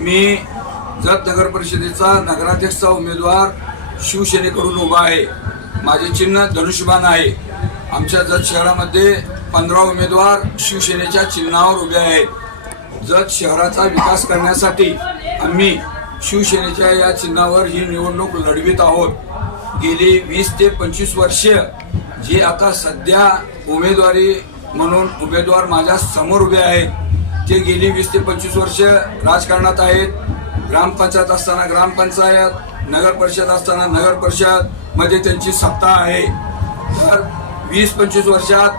मी जत नगर परिषदेचा नगराध्यक्षचा उमेदवार शिवसेनेकडून उभा आहे. माझे चिन्ह धनुष्यबाण आहे. आमच्या जत शहरामध्ये पंधरा उमेदवार शिवसेनेच्या चिन्हावर उभे आहेत. जत शहराचा विकास करण्यासाठी आम्ही शिवसेनेच्या या चिन्हावर ही निवडणूक लढवित आहोत. गेली वीस ते पंचवीस वर्ष जे आता सध्या उमेदवारी म्हणून उमेदवार माझ्यासमोर उभे आहेत. ते गेली वीस ते पंचवीस वर्ष राजकारणात आहेत ग्रामपंचायत असताना ग्रामपंचायत नगर परिषद असताना नगर परिषदमध्ये त्यांची सत्ता आहे. तर वीस पंचवीस वर्षात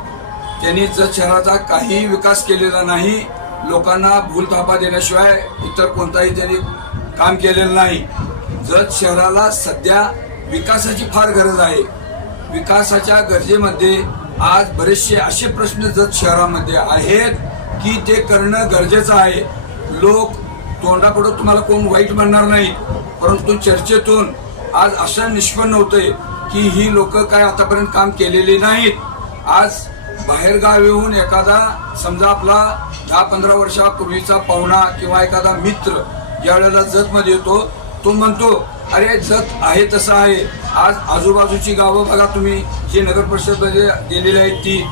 त्यांनी जत शहराचा काही विकास केलेला नाही लोकांना भूलथापा देण्याशिवाय इतर कोणताही त्यांनी काम केलेलं नाही. जत शहराला सध्या विकासाची फार गरज आहे विकासाच्या गरजेमध्ये आज बरेचसे असे प्रश्न जत शहरामध्ये आहेत की ते करणं गरजेचं आहे. लोक तोंडापुढं तुम्हाला कोण वाईट म्हणणार नाही परंतु चर्चेतून आज असं निष्पन्न होतंय की ही लोक काय आतापर्यंत काम केलेली नाहीत. आज बाहेरगाव येऊन एखादा समजा आपला दहा पंधरा वर्षापूर्वीचा पाहुणा किंवा एखादा मित्र ज्या वेळेला जतमध्ये येतो तो म्हणतो अरे जत आहे तसं आहे. आज आजूबाजूची गावं बघा तुम्ही जी नगर परिषदमध्ये गेलेली आहेत ती.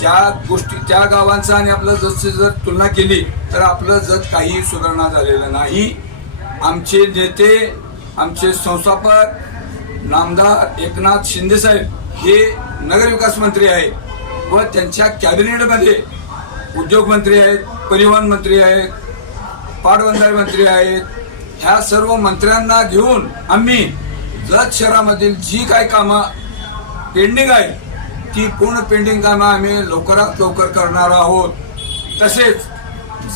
त्या गोष्टी त्या गावांचा आणि आपलं जतची जर तुलना केली तर आपलं जत काही सुधारणा झालेलं नाही. आमचे नेते आमचे संस्थापक नामदार एकनाथ शिंदेसाहेब हे नगरविकास मंत्री आहेत व त्यांच्या कॅबिनेटमध्ये उद्योग मंत्री आहेत परिवहन मंत्री आहेत पाटबंधारे मंत्री आहेत. ह्या सर्व मंत्र्यांना घेऊन आम्ही जत शहरामधील जी काही कामं पेंडिंग आहे ती पूर्ण पेंडिंग कामं आम्ही लवकरात लवकर करणार आहोत. तसेच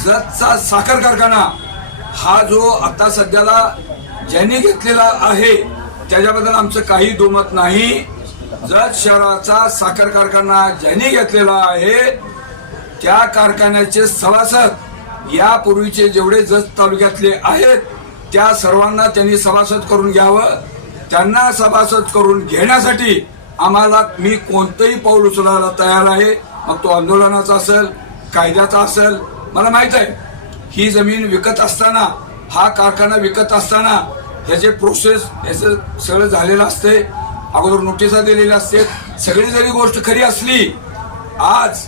जतचा साखर कारखाना हा जो आता सध्याला ज्यांनी घेतलेला आहे त्याच्याबद्दल आमचं काही दुमत नाही. जत शहराचा साखर कारखाना ज्यांनी घेतलेला आहे त्या कारखान्याचे सभासद यापूर्वीचे जेवढे जत तालुक्यातले आहेत त्या सर्वांना त्यांनी सभासद करून घ्यावं. त्यांना सभासद करून घेण्यासाठी आम्हाला मी कोणतंही पाऊल उचलायला तयार आहे. मग तो आंदोलनाचा असेल कायद्याचा असेल मला माहीत आहे. ही जमीन विकत असताना हा कारखाना विकत असताना ह्याचे प्रोसेस ह्याचं सगळं झालेलं असते अगोदर नोटिसा दिलेल्या असते सगळी जरी गोष्ट खरी असली आज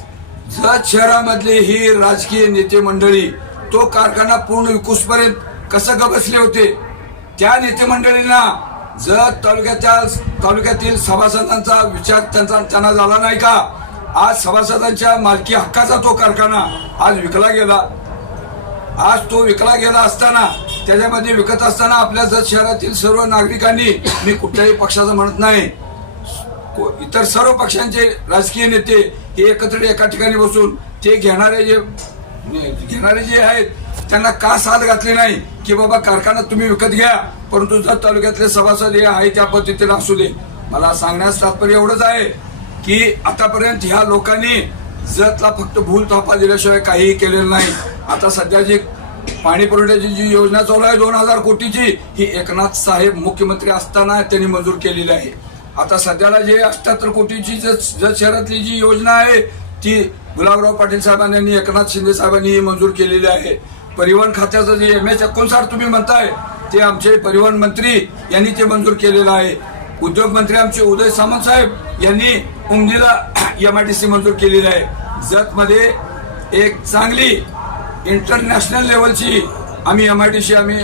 जत शहरामधले ही राजकीय नेते मंडळी तो कारखाना पूर्ण विकूसपर्यंत कसं गबसले होते? त्या नेते मंडळींना जत तालुक्याच्या तालुक्यातील सभासदांचा विचार त्यांचा त्यांना झाला नाही का? आज सभासदांच्या मालकी हक्काचा तो कारखाना आज विकला गेला. आज तो विकला गेला असताना त्याच्यामध्ये विकत असताना आपल्या जत शहरातील सर्व नागरिकांनी मी कुठल्याही पक्षाचं म्हणत नाही. को- इतर सर्व पक्षांचे राजकीय नेते हे एकत्र एका ठिकाणी बसून ते घेणारे जे घेणारे जे आहेत त्यांना का साथ घातली नाही की बाबा कारखाना तुम्ही विकत घ्या? परंतु जत तालुक्यातले सभासद हे आहे त्या पद्धतीला असू दे मला सांगण्यास तात्पर्य एवढंच आहे की आतापर्यंत ह्या लोकांनी जतला फक्त भूल थापा दिल्याशिवाय काहीही केलेलं नाही. आता सध्या जी पाणी पुरवठ्याची जी योजना चालू आहे दोन हजार कोटीची ही एकनाथ साहेब मुख्यमंत्री असताना त्यांनी मंजूर केलेली आहे. आता सध्याला जे अठ्याहत्तर कोटीची जत शहरातली जी योजना आहे ती गुलाबराव पाटील साहेबांनी एकनाथ शिंदे साहेबांनी ही मंजूर केलेली आहे. परिवहन खात्याचं जे एम एच एकोणसाठ तुम्ही म्हणताय ते आमचे परिवहन मंत्री यांनी ते मंजूर केलेलं आहे. उद्योग मंत्री आमचे उदय सामंत साहेब यांनी उमदीला एम आय टी सी मंजूर केलेली आहे. जतमध्ये एक चांगली इंटरनॅशनल लेवलची आम्ही एम आय टी सी आम्ही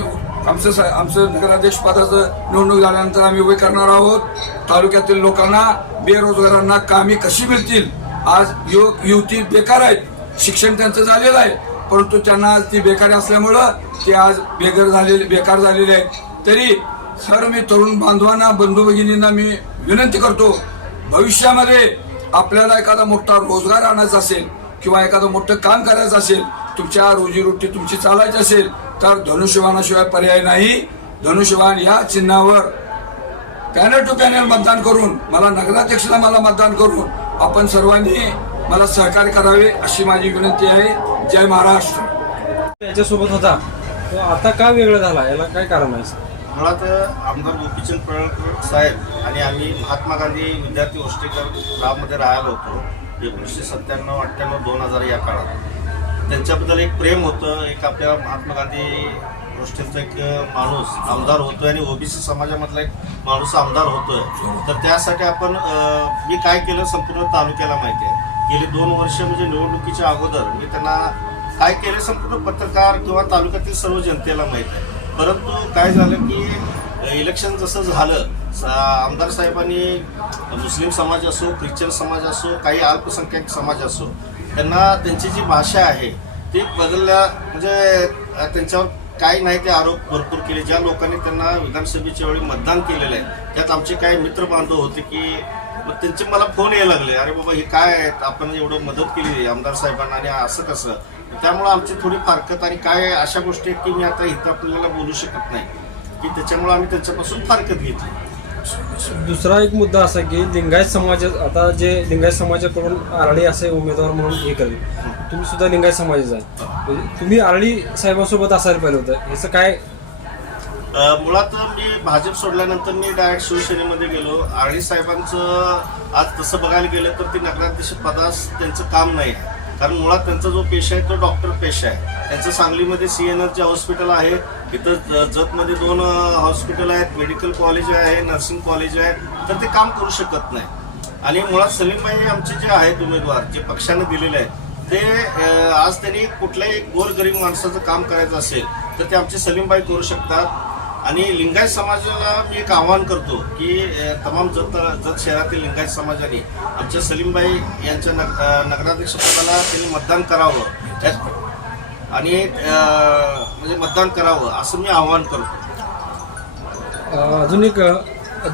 आमचं आमचं नगराध्यक्ष पदाचं निवडणूक झाल्यानंतर आम्ही उभे करणार आहोत. तालुक्यातील लोकांना बेरोजगारांना कामे कशी मिळतील? आज युवक युवती बेकार आहेत. शिक्षण त्यांचं झालेलं आहे. परंतु त्यांना आज ती बेकारी असल्यामुळं ते आज बेघर झालेले बेकार झालेले आहेत. तरी सर मी तरुण बांधवांना बंधू भगिनींना मी विनंती करतो भविष्यामध्ये आपल्याला एखादा मोठा रोजगार आणायचा असेल किंवा एखादं मोठं काम करायचं असेल तुमच्या रोजीरोटी तुमची चालायची असेल तर धनुष्यबाणाशिवाय पर्याय नाही. धनुष्यबाण या चिन्हावर पॅनल टू पॅनल मतदान करून मला नगराध्यक्षला मला मतदान करून आपण सर्वांनी मला सहकार्य करावे अशी माझी विनंती आहे. जय महाराष्ट्र. याच्यासोबत होता. तो आता का वेगळं झाला? याला काय कारण आहे? मुळात आमदार गोपीचंद पळकर साहेब आणि आम्ही महात्मा गांधी विद्यार्थी हॉस्टेलवर गावामध्ये राहायला होतो. एकोणीसशे सत्त्याण्णव अठ्ठ्याण्णव दोन हजार या काळात. त्यांच्याबद्दल एक प्रेम होतं. एक आपल्या महात्मा गांधी गोष्टींचा एक माणूस आमदार होतोय आणि ओबीसी समाजामधला एक माणूस आमदार होतोय. तर त्यासाठी आपण मी काय केलं संपूर्ण तालुक्याला माहिती आहे. गेली दोन वर्ष म्हणजे निवडणुकीच्या अगोदर मी त्यांना काय केलं संपूर्ण पत्रकार किंवा तालुक्यातील सर्व जनतेला माहीत आहे परंतु काय झालं की इलेक्शन जसं झालं स- आमदार साहेबांनी मुस्लिम समाज असो ख्रिश्चन समाज असो काही अल्पसंख्याक समाज असो त्यांना त्यांची जी भाषा आहे ती बदलल्या म्हणजे त्यांच्यावर काही नाही ते आरोप भरपूर केले. ज्या लोकांनी त्यांना विधानसभेच्या वेळी मतदान केलेलं आहे त्यात आमचे काही मित्र बांधव होते की मग त्यांचे मला फोन यायला लागले. अरे बाबा हे काय आपण एवढं मदत केली आमदार साहेबांना आणि असं कसं? त्यामुळं आमची थोडी फारकत आणि काय अशा गोष्टी आहेत की मी आता इथं आपल्याला बोलू शकत नाही. की त्याच्यामुळे आम्ही त्यांच्यापासून फारकत घेतली. दुसरा एक मुद्दा असा की लिंगायत समाज आता जे लिंगायत समाजाकडून आरडी असे उमेदवार म्हणून हे करेल. तुम्ही सुद्धा लिंगायत समाजाचा आहे म्हणजे तुम्ही आरडी साहेबांसोबत असायला पाहिलं होतं. ह्याचं काय? मुळात मी भाजप सोडल्यानंतर मी डायरेक्ट शिवसेनेमध्ये गेलो. आरडी साहेबांचं आज तसं बघायला गेलं तर ती नगराध्यक्ष पदास त्यांचं काम नाही. कारण मुळात त्यांचा जो पेशा आहे तो डॉक्टर पेशा आहे. त्यांचं सांगलीमध्ये सी एन जे हॉस्पिटल आहे इथं ज- जतमध्ये दोन हॉस्पिटल आहेत मेडिकल कॉलेज आहे नर्सिंग कॉलेज आहे तर ते काम करू शकत नाही. आणि मुळात सलीमबाई आमचे जे आहेत उमेदवार जे पक्षाने दिलेले आहेत ते आज त्यांनी कुठल्याही गोरगरीब माणसाचं काम करायचं असेल तर ते आमचे सलीमबाई करू शकतात. आणि लिंगायत समाजाला मी एक आवाहन करतो की तमाम जत जत शहरातील लिंगायत समाजाने आमच्या सलीमबाई यांच्या नग नगराध्यक्ष पदाला त्यांनी मतदान करावं. त्यात- आणि म्हणजे मतदान करावं असं मी आवाहन करतो. अजून एक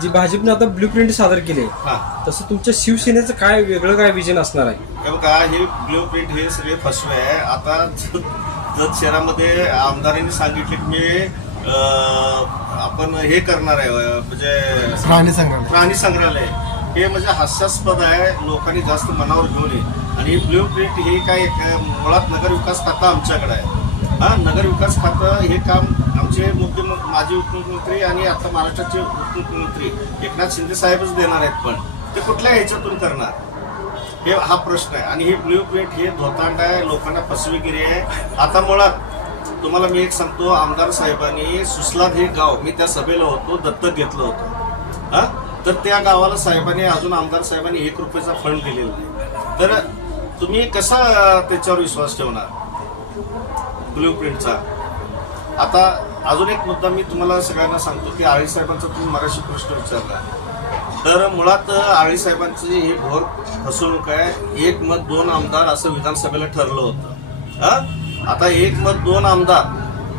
जी भाजपने आता ब्ल्यू प्रिंट सादर केली हां. तसं तुमच्या शिवसेनेचं काय वेगळं काय विजन असणार आहे? हे बघा हे ब्ल्यू प्रिंट हे सगळे फसवे आहे. आता जत शहरामध्ये आमदारांनी सांगितले की मी आपण हे करणार आहे म्हणजे प्राणी संग्रहालय. प्राणी संग्रहालय. हे म्हणजे हास्यास्पद आहे लोकांनी जास्त मनावर घेऊ आणि ही ब्ल्यू प्रिंट ही काय मुळात नगर विकास खातं आमच्याकडे आहे. हा नगर विकास खातं हे काम आमचे मुख्यमंत्री माजी उपमुख्यमंत्री आणि आता महाराष्ट्राचे उपमुख्यमंत्री एकनाथ शिंदे साहेबच देणार आहेत पण ते कुठल्या ह्याच्यातून करणार? हे हा प्रश्न आहे. आणि ही ब्ल्यू प्रिंट हे धोतांड आहे लोकांना फसवेगिरी आहे. आता मुळात तुम्हाला मी एक सांगतो आमदार साहेबांनी सुसलाद हे गाव मी त्या सभेला होतो दत्तक घेतलं होतं. हा? तर त्या गावाला साहेबांनी अजून आमदार साहेबांनी एक रुपयाचा फंड दिलेला नाही. तर तुम्ही कसा त्याच्यावर विश्वास ठेवणार? ब्ल्यू प्रिंटचा आता अजून एक मुद्दा मी तुम्हाला सगळ्यांना सांगतो की आळी साहेबांचा तुम्ही मराठी प्रश्न विचारला. तर मुळात आळी साहेबांची ही घोर फसवणूक आहे. एक मत दोन आमदार असं विधानसभेला ठरलं होतं. हा? आता एक मत दोन आमदार.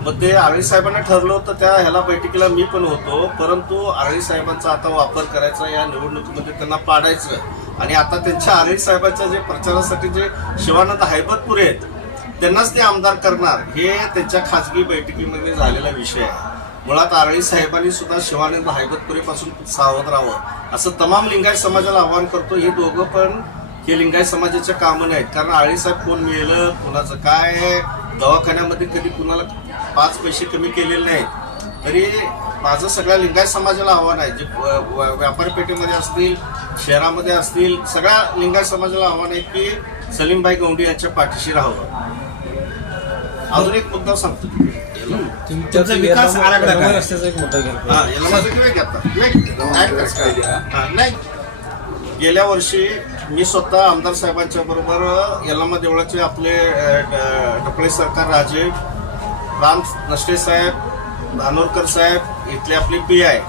मग ते आळी साहेबांना ठरलं होतं त्या ह्याला बैठकीला मी पण होतो. परंतु आळी साहेबांचा आता वापर करायचा या निवडणुकीमध्ये त्यांना पाडायचं. आणि आता त्यांच्या आळी साहेबांच्या जे प्रचारासाठी जे शिवानंद हैबतपुरे आहेत त्यांनाच ते आमदार करणार. हे त्यांच्या खाजगी बैठकीमध्ये झालेला विषय आहे. मुळात आरळी साहेबांनी सुद्धा शिवानंद हैबतपुरेपासून सावध राहावं असं तमाम लिंगायत समाजाला आवाहन करतो. हे दोघं पण हे लिंगायत समाजाच्या कामं नाहीत. कारण आळी साहेब कोण मिळेलं कोणाचं काय आहे? दवाखान्यामध्ये कधी कुणाला पाच पैसे कमी केलेले नाहीत. तरी माझं सगळ्या लिंगायत समाजाला आव्हान आहे. जे व- व- व्यापारी पेठेमध्ये असतील शहरामध्ये असतील सगळ्या लिंगायत समाजाला आव्हान आहे की सलीमबाई गौंडी यांच्या पाठीशी राहावं. अजून एक मुद्दा सांगतो. तुमचा विकास आराखडा काय? नाही. गेल्या वर्षी मी स्वतः आमदार साहेबांच्या बरोबर यल्लामा देवळाचे आपले अ, ड- सरकार राजे राम नष्टे साहेब धानोरकर साहेब इथले आपले पी आय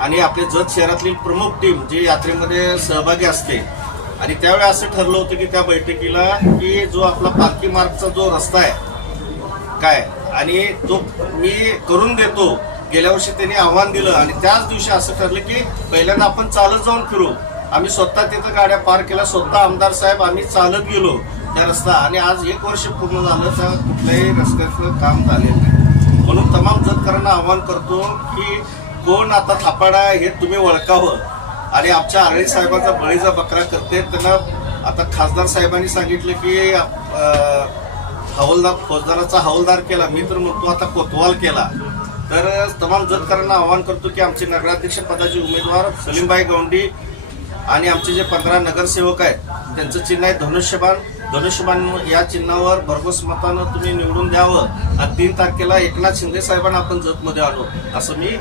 आणि आपले जत शहरातली प्रमुख टीम जी यात्रेमध्ये सहभागी असते. आणि त्यावेळी असं ठरलं होतं की त्या बैठकीला की जो आपला पालखी मार्गचा जो रस्ता आहे काय? आणि तो मी करून देतो. गेल्या वर्षी त्यांनी आव्हान दिलं आणि त्याच दिवशी असं ठरलं की पहिल्यांदा आपण चालत जाऊन फिरू. आम्ही स्वतः तिथं गाड्या पार केल्या. स्वतः आमदार साहेब आम्ही चालत गेलो त्या रस्ता. आणि आज एक वर्ष पूर्ण झालं त्या कुठल्याही रस्त्याचं काम झालेलं नाही. म्हणून तमाम जतकरांना आव्हान करतो की कोण आता थापाडा हे तुम्ही ओळखावं. आणि आमच्या आरळी साहेबांचा बळीचा बकरा करते. त्यांना आता खासदार साहेबांनी सांगितलं की हवलदार फौजदाराचा हवालदार केला. मी तर म्हणतो आता कोतवाल केला. तर तमाम जतकरांना आवाहन करतो की आमचे नगराध्यक्ष पदाचे उमेदवार सलीमबाई गौंडी आणि आमचे जे पंधरा नगरसेवक आहेत त्यांचं चिन्ह आहे धनुष्यबाण. धनुष्यबाण या चिन्हावर भरघोस मतानं तुम्ही निवडून द्यावं. आणि तीन तारखेला एकनाथ शिंदे साहेबांना आपण जतमध्ये आणू असं मी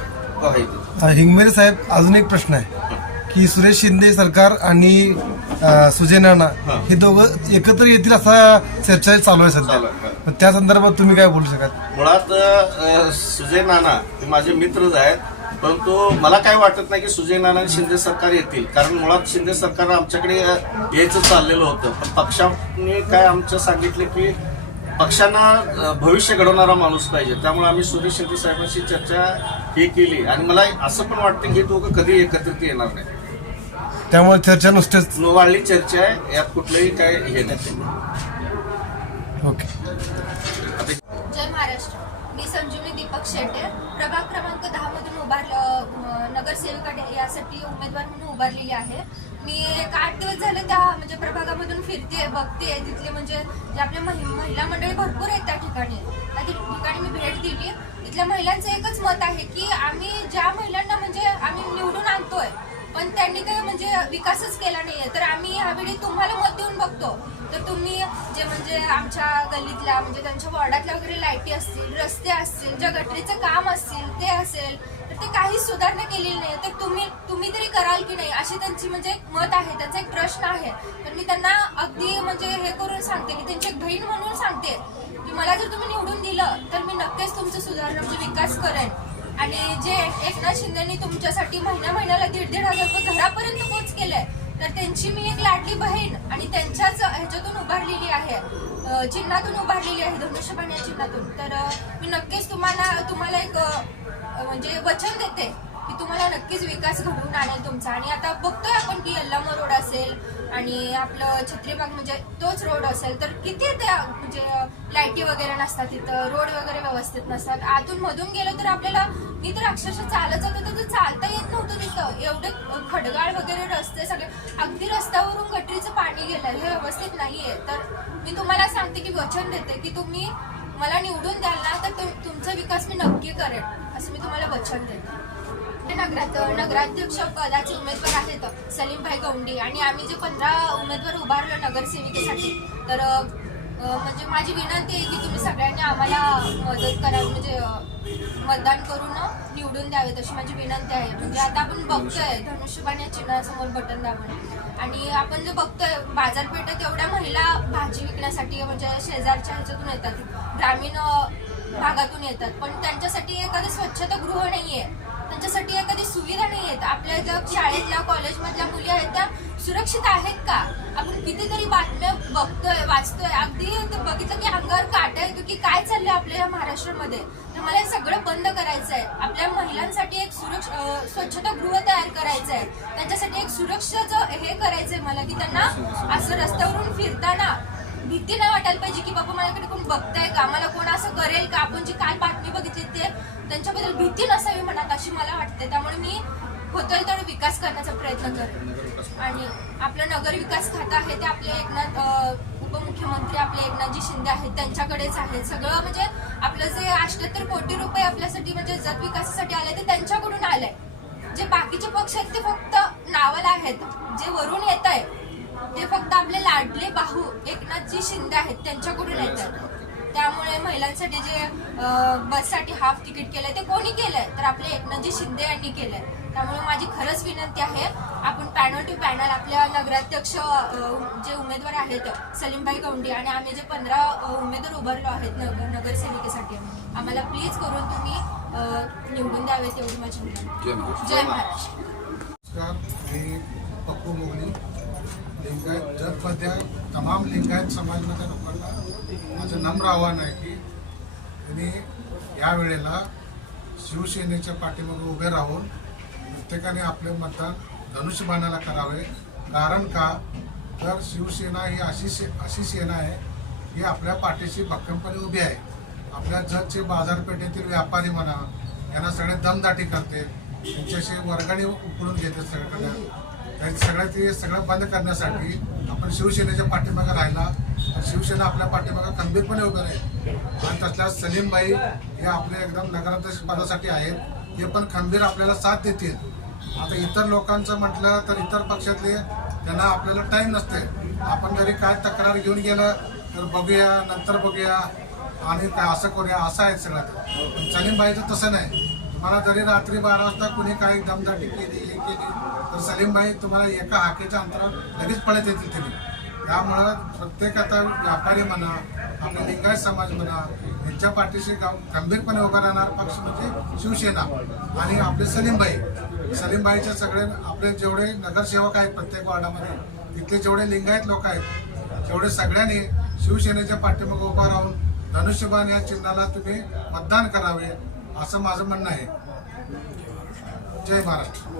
हिंगमेरे साहेब अजून एक प्रश्न आहे की सुरेश शिंदे सरकार आणि सुजय नाना हा. दोघं एकत्र येतील असा चर्चा चालू आहे सध्या. त्या संदर्भात तुम्ही काय बोलू शकाल? मुळात सुजय नाना हे माझे मित्रच आहेत. परंतु मला काय वाटत नाही की सुजय नाना शिंदे सरकार येतील. कारण मुळात शिंदे सरकार आमच्याकडे यायचं चाललेलं होतं. पण पक्षाने काय आमचं सांगितलं की पक्षांना भविष्य घडवणारा माणूस पाहिजे. त्यामुळे आम्ही सुरेश शिंदे साहेबांशी चर्चा ही केली. आणि मला असं पण वाटतं की दोघं कधी एकत्रित येणार नाही. त्यामुळे चर्चा नुसतेच वाढली चर्चा आहे. यात कुठलंही काय हे नाही. ओके. मी संजीवनी दीपक शेटे प्रभाग क्रमांक दहा मधून उभारलं नगरसेविका यासाठी उमेदवार म्हणून उभारलेली आहे. मी एक आठ दिवस झाले त्या म्हणजे प्रभागामधून फिरते बघते तिथले म्हणजे जे आपल्या महिला मंडळी भरपूर आहेत त्या ठिकाणी. त्या ठिकाणी मी भेट दिली. तिथल्या महिलांचं एकच मत आहे की आम्ही ज्या महिलांना म्हणजे आम्ही निवडून आणतोय पण त्यांनी काही म्हणजे विकासच केला नाहीये. तर आम्ही यावेळी तुम्हाला मत देऊन बघतो. तर तुम्ही जे म्हणजे आमच्या गल्लीतल्या म्हणजे त्यांच्या वॉर्डातल्या वगैरे लाईटी असतील रस्ते असतील ज्या गटरीचं काम असतील ते असेल तर ते काहीच सुधारणा केलेली नाही तर तुम्ही तुम्ही तरी कराल की नाही अशी त्यांची म्हणजे एक मत आहे. त्यांचा एक प्रश्न आहे. तर मी त्यांना अगदी म्हणजे हे करून सांगते. की त्यांची एक बहीण म्हणून सांगते की मला जर तुम्ही निवडून दिलं तर मी नक्कीच तुमचं सुधारणा म्हणजे विकास करेन. आणि जे एकनाथ शिंदेनी तुमच्यासाठी महिन्या महिन्याला दीड दीड हजार रुपये घरापर्यंत पोच केलंय तर त्यांची मी एक लाडली बहीण आणि त्यांच्याच ह्याच्यातून उभारलेली आहे. चिन्हातून उभारलेली आहे धनुष्यबाण या चिन्हातून. तर मी नक्कीच तुम्हाला तुम्हाला एक म्हणजे वचन देते. की तुम्हाला नक्कीच विकास घडवून आणेल तुमचा. आणि आता बघतोय आपण की यल्लामा रोड असेल आणि आपलं छत्रीबाग म्हणजे तोच रोड असेल तर किती त्या म्हणजे लाईटी वगैरे नसतात तिथं रोड वगैरे व्यवस्थित नसतात. आतून मधून गेलो तर आपल्याला मी तर अक्षरशः चालत जात होतं तर चालता येत नव्हतं तिथं. एवढे खडगाळ वगैरे रस्ते सगळे. अगदी रस्त्यावरून गटरीचं पाणी गेलं हे व्यवस्थित नाहीये. तर मी तुम्हाला सांगते की वचन देते की तुम्ही मला निवडून द्याल ना तर तुमचा विकास मी नक्की करेन असं मी तुम्हाला वचन देते. नगरात नगराध्यक्ष पदाचे उमेदवार आहेत सलीमभाई गौंडी. आणि आम्ही जे पंधरा उमेदवार उभारलो नगरसेविकेसाठी तर म्हणजे माझी विनंती आहे की तुम्ही सगळ्यांनी आम्हाला मदत करावी म्हणजे मतदान करून निवडून द्यावे तशी माझी विनंती आहे. म्हणजे आता आपण बघतोय धनुष्यबाण या चिन्हासमोर बटन दाबून. आणि आपण जे बघतोय बाजारपेठेत एवढ्या महिला भाजी विकण्यासाठी म्हणजे शेजारच्या ह्याच्यातून येतात ग्रामीण भागातून येतात. पण त्यांच्यासाठी एखादं नाही आहे त्यांच्यासाठी एखादी सुविधा नाही आहेत. आपल्या ज्या शाळेतल्या कॉलेजमधल्या मुली आहेत त्या सुरक्षित आहेत का? आपण कितीतरी बातम्या बघतोय वाचतोय. अगदी ते बघितलं की अंगावर काटा येतो की काय चाललंय आपल्या या महाराष्ट्रामध्ये. तर मला हे सगळं बंद करायचं आहे आपल्या महिलांसाठी एक सुरक्ष स्वच्छता गृह तयार करायचं आहे त्यांच्यासाठी एक सुरक्षाचं हे करायचंय मला की त्यांना असं रस्त्यावरून फिरताना भीती नाही वाटायला पाहिजे की बाबा माझ्याकडे कोण बघताय का? मला कोण असं करेल का? आपण जी काय बातमी बघितली ते त्यांच्याबद्दल भीती नसावी म्हणत अशी मला वाटते. त्यामुळे मी होतोय तेवढा विकास करण्याचा प्रयत्न करेन. आणि आपलं नगर विकास खातं आहे ते आपले एकनाथ उपमुख्यमंत्री आपले एकनाथजी शिंदे आहेत त्यांच्याकडेच आहे सगळं म्हणजे आपलं जे अष्ट्याहत्तर कोटी रुपये आपल्यासाठी म्हणजे जत विकासासाठी आले ते त्यांच्याकडून आलंय. जे बाकीचे पक्ष आहेत ते फक्त नावाला आहेत. जे वरून येत आहे लाडले बाहू. एकनाथजी शिंदे आहेत त्यांच्याकडून येतात. त्यामुळे महिलांसाठी जे बससाठी हाफ तिकीट केलंय ते कोणी केलंय? तर आपले एकनाथजी शिंदे यांनी केलंय. त्यामुळे माझी खरंच विनंती आहे आपण पॅनल टू पॅनल आपल्या नगराध्यक्ष जे उमेदवार आहेत सलीमभाई गौंडी आणि आम्ही जे पंधरा उमेदवार उभारलो आहेत नगर नगरसेविकेसाठी आम्हाला प्लीज करून तुम्ही निवडून द्यावे तेवढी माझी विनंती. जय महाराष्ट्र मी पप्पू मोगली. उपाध्याय तमाम लिंगायत समाजाच्या लोकांना माझं नम्र आव्हान आहे की त्यांनी या वेळेला शिवसेनेच्या पाठीमागे उभे राहून प्रत्येकाने आपले मतदान धनुष्यबाणाला करावे. कारण का? तर शिवसेना ही अशी से अशी सेना आहे ही आपल्या पाठीशी भक्कमपणे उभी आहे. आपल्या जगचे बाजारपेठेतील व्यापारी म्हणा यांना सगळे दमदाटी करते. त्यांच्याशी वर्गणी उकळून घेते सगळ्याकडे सगळ्या सगळं ते सगळं बंद करण्यासाठी आपण शिवसेनेच्या पाठीमागे राहिला. तर शिवसेना आपल्या पाठीमागे खंबीरपणे उभे राहील. आणि तसल्या सलीमबाई हे आपले एकदम नगराध्यक्ष पदासाठी आहेत. ते पण खंबीर आपल्याला साथ देतील. आता इतर लोकांचं म्हटलं तर इतर पक्षातले त्यांना आपल्याला टाईम नसते आपण जरी काय तक्रार घेऊन गेलं तर बघूया नंतर बघूया. आणि काय असं करूया असं आहे सगळं पण सलीमबाईचं तसं नाही. मला जरी रात्री बारा वाजता कुणी काही दमदाटी केली हे केली तर सलीमबाई तुम्हाला एका हाकेच्या अंतरावर लगेच पळत येतील तिथे. त्यामुळं प्रत्येक आता व्यापारी म्हणा आपला लिंगायत समाज म्हणा यांच्या पाठीशी गंभीरपणे उभा राहणार पक्ष म्हणजे शिवसेना आणि आपले सलीमबाई. सलीमबाईचे सगळे आपले जेवढे नगरसेवक आहेत प्रत्येक वार्डामध्ये तिथले जेवढे लिंगायत लोक आहेत तेवढे सगळ्यांनी शिवसेनेच्या पाठीमागे उभा राहून धनुष्यबाण या चिन्हाला तुम्ही मतदान करावे. असं माझं म्हणणं आहे. जय महाराष्ट्र.